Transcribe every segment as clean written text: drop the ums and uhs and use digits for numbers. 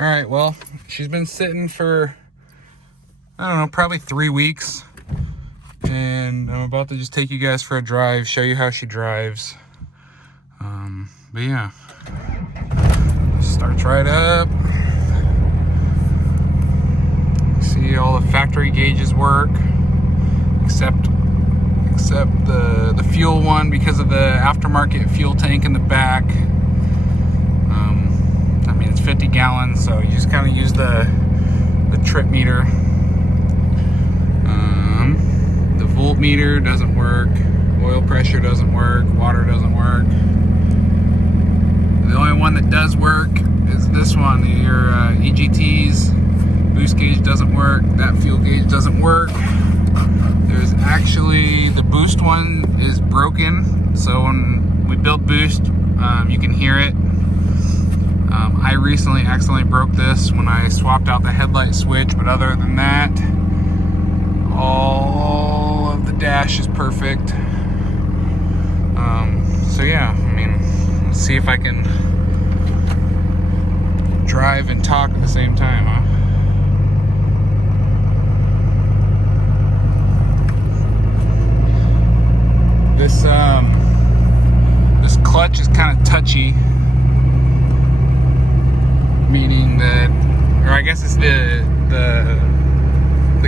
All right, well, she's been sitting for, I don't know, probably 3 weeks. And I'm about to just take you guys for a drive, show you how she drives. But yeah, starts right up. See all the factory gauges work, except the fuel one because of the aftermarket fuel tank in the back. I mean, it's 50 gallons, so you just kind of use the trip meter. The voltmeter doesn't work, oil pressure doesn't work, water doesn't work. The only one that does work is this one, your EGTs. Boost gauge doesn't work, that fuel gauge doesn't work. There's actually, the boost one is broken, so when we build boost, you can hear it. I recently accidentally broke this when I swapped out the headlight switch, but other than that, all of the dash is perfect. So yeah, I mean, let's see if I can drive and talk at the same time, huh? This clutch is kind of touchy, meaning that, or I guess it's the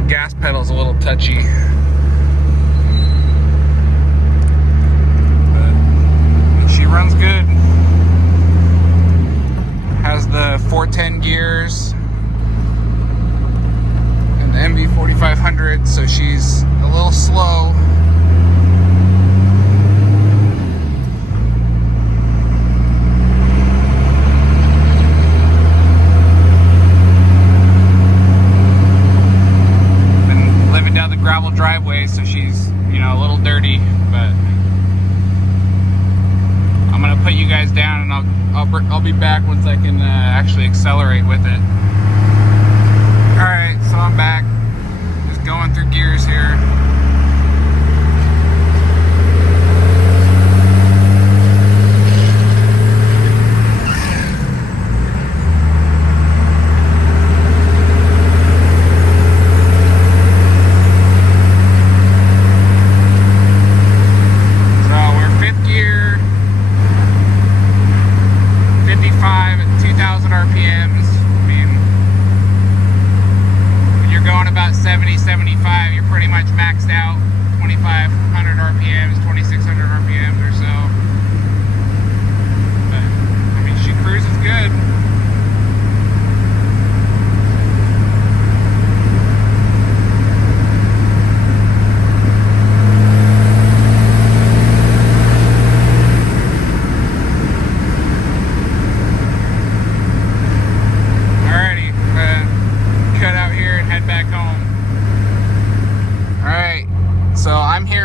gas pedal's a little touchy. But she runs good. Has the 410 gears and the MV 4500, so she's a little slow. Gravel driveway, so she's, you know, a little dirty, but I'm gonna put you guys down, and I'll be back once I can actually accelerate with it. All right, so I'm back, just going through gears here. RPMs. I mean, when you're going about 70, 75, you're pretty much maxed out. 2,500 RPMs, 2,600 RPMs or so. But, I mean, she cruises good.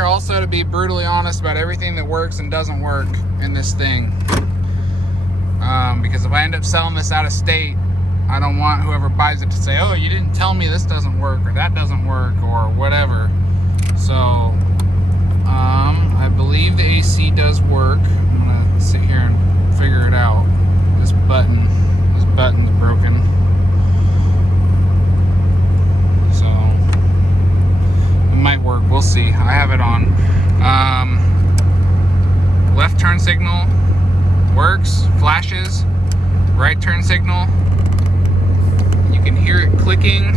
Also, to be brutally honest about everything that works and doesn't work in this thing, because if I end up selling this out of state, I don't want whoever buys it to say, oh, you didn't tell me this doesn't work or that doesn't work or whatever. So I believe the AC does work. I'm gonna sit here and figure it out. This button's broken. Might work, we'll see. I have it on. Left turn signal works, flashes. Right turn signal, you can hear it clicking.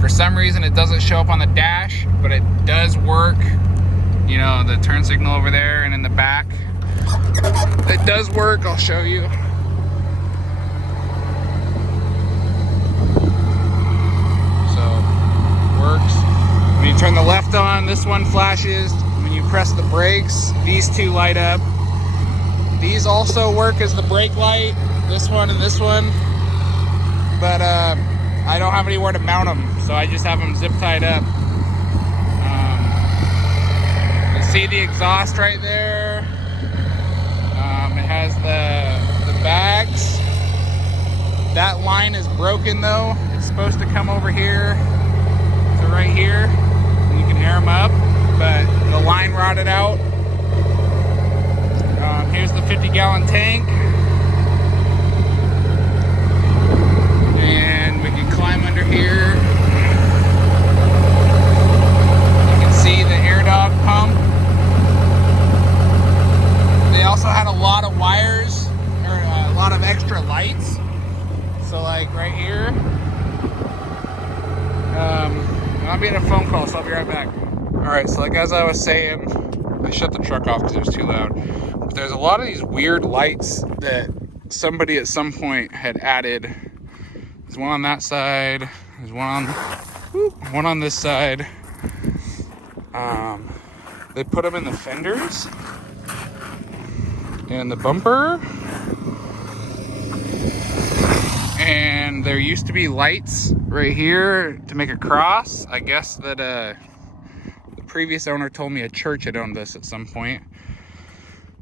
For some reason it doesn't show up on the dash, but it does work. You know, the turn signal over there and in the back, it does work. I'll show you. So works. When you turn the left on, this one flashes. When you press the brakes, these two light up. These also work as the brake light, this one and this one. But I don't have anywhere to mount them, so I just have them zip tied up. You see the exhaust right there. It has the bags. That line is broken though. It's supposed to come over here to right here. You can air them up, but the line rotted out. Here's the 50-gallon tank. And So like right here, I'm getting a phone call, so I'll be right back. All right, so like as I was saying, I shut the truck off because it was too loud. But there's a lot of these weird lights that somebody at some point had added. There's one on that side. There's one on this side. They put them in the fenders and the bumper. And there used to be lights right here to make a cross. I guess that the previous owner told me a church had owned this at some point.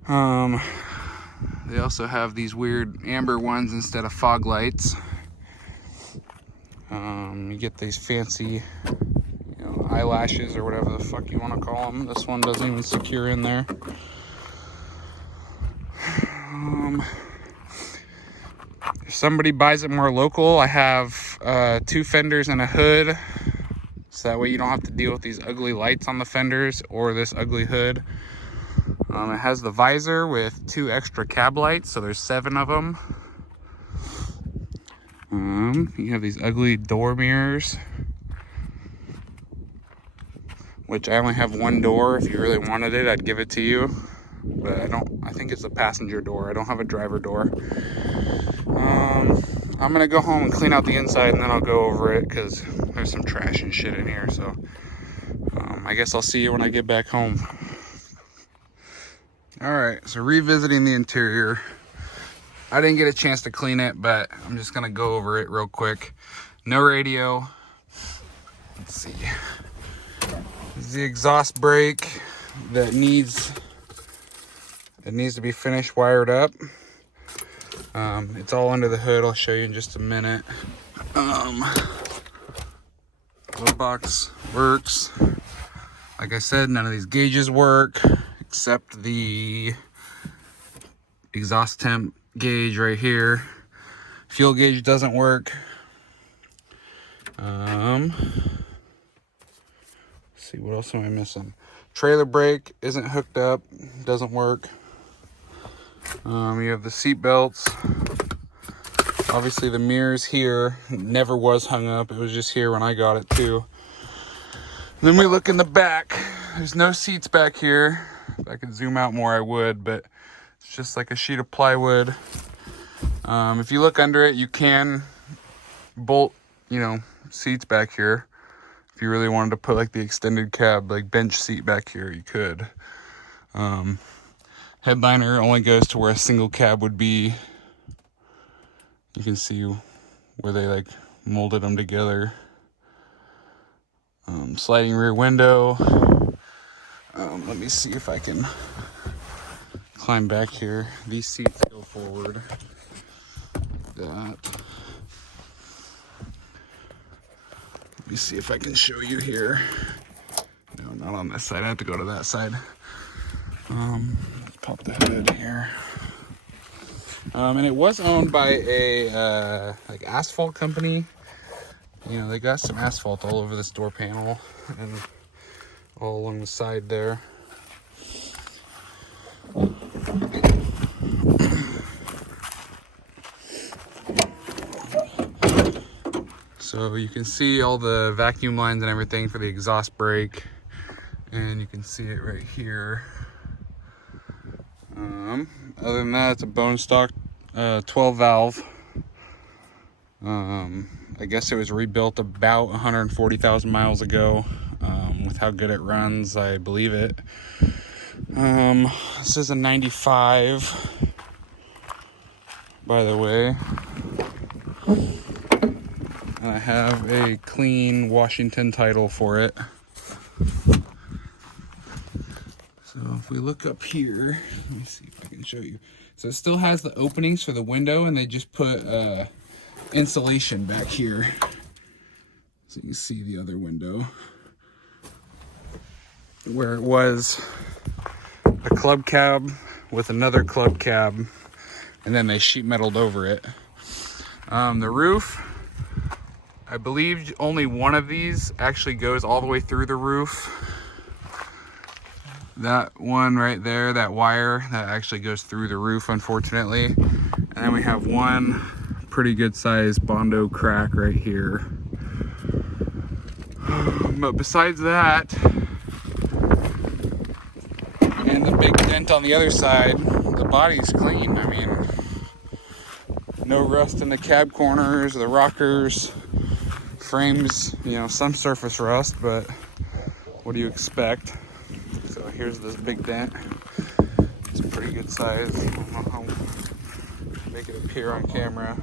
They also have these weird amber ones instead of fog lights. You get these fancy, eyelashes or whatever the fuck you want to call them. This one doesn't even secure in there. If somebody buys it more local, I have 2 fenders and a hood, so that way you don't have to deal with these ugly lights on the fenders or this ugly hood. It has the visor with 2 extra cab lights, so there's 7 of them. You have these ugly door mirrors, which I only have 1 door. If you really wanted it, I'd give it to you, but I think it's a passenger door. I don't have a driver door. I'm gonna go home and clean out the inside, and then I'll go over it because there's some trash and shit in here. So I guess I'll see you when I get back home. All right, so revisiting the interior. I didn't get a chance to clean it, but I'm just gonna go over it real quick. No radio. Let's see. This is the exhaust brake that needs to be finished wired up. It's all under the hood. I'll show you in just a minute. Glove box works. Like I said, none of these gauges work except the exhaust temp gauge right here. Fuel gauge doesn't work. Let's see, what else am I missing? Trailer brake isn't hooked up, doesn't work. You have the seat belts. Obviously the mirrors here never was hung up. It was just here when I got it too. Then we look in the back. There's no seats back here. If I could zoom out more, I would, but it's just like a sheet of plywood. If you look under it, you can bolt, seats back here. If you really wanted to put like the extended cab, like bench seat back here, you could. Headliner only goes to where a single cab would be. You can see where they like molded them together. Sliding rear window. Let me see if I can climb back here. These seats go forward. That. Let me see if I can show you here. No, not on this side. I have to go to that side. Pop the hood here. And it was owned by a like asphalt company. They got some asphalt all over this door panel and all along the side there. So you can see all the vacuum lines and everything for the exhaust brake, and you can see it right here. Other than that, it's a bone stock 12 valve. I guess it was rebuilt about 140,000 miles ago. With how good it runs, I believe it. This is a 95, by the way. And I have a clean Washington title for it. So if we look up here, let me see if I can show you. So it still has the openings for the window, and they just put insulation back here. So you can see the other window. Where it was a club cab with another club cab, and then they sheet metaled over it. The roof, I believe only one of these actually goes all the way through the roof. That one right there, that wire, that actually goes through the roof, unfortunately. And then we have one pretty good sized Bondo crack right here. But besides that, and the big dent on the other side, the body's clean. I mean, no rust in the cab corners, the rockers, frames, you know, some surface rust, but what do you expect? So here's this big dent. It's a pretty good size. I don't know how to make it appear on camera.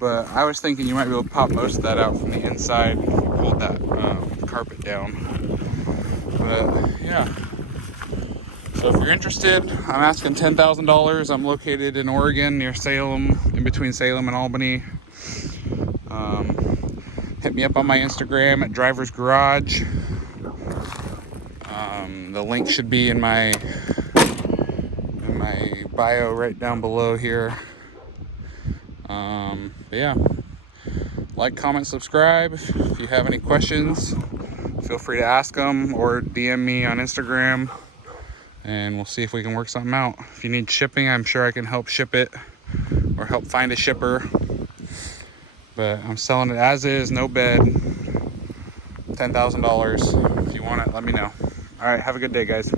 But I was thinking you might be able to pop most of that out from the inside, hold that carpet down. But yeah. So if you're interested, I'm asking $10,000. I'm located in Oregon, near Salem, in between Salem and Albany. Hit me up on my Instagram at Driver's Garage. The link should be in my bio right down below here. But yeah, like, comment, subscribe. If you have any questions, feel free to ask them or DM me on Instagram, and we'll see if we can work something out. If you need shipping, I'm sure I can help ship it or help find a shipper. But I'm selling it as is, no bed, $10,000. If you want it, let me know. All right, have a good day, guys.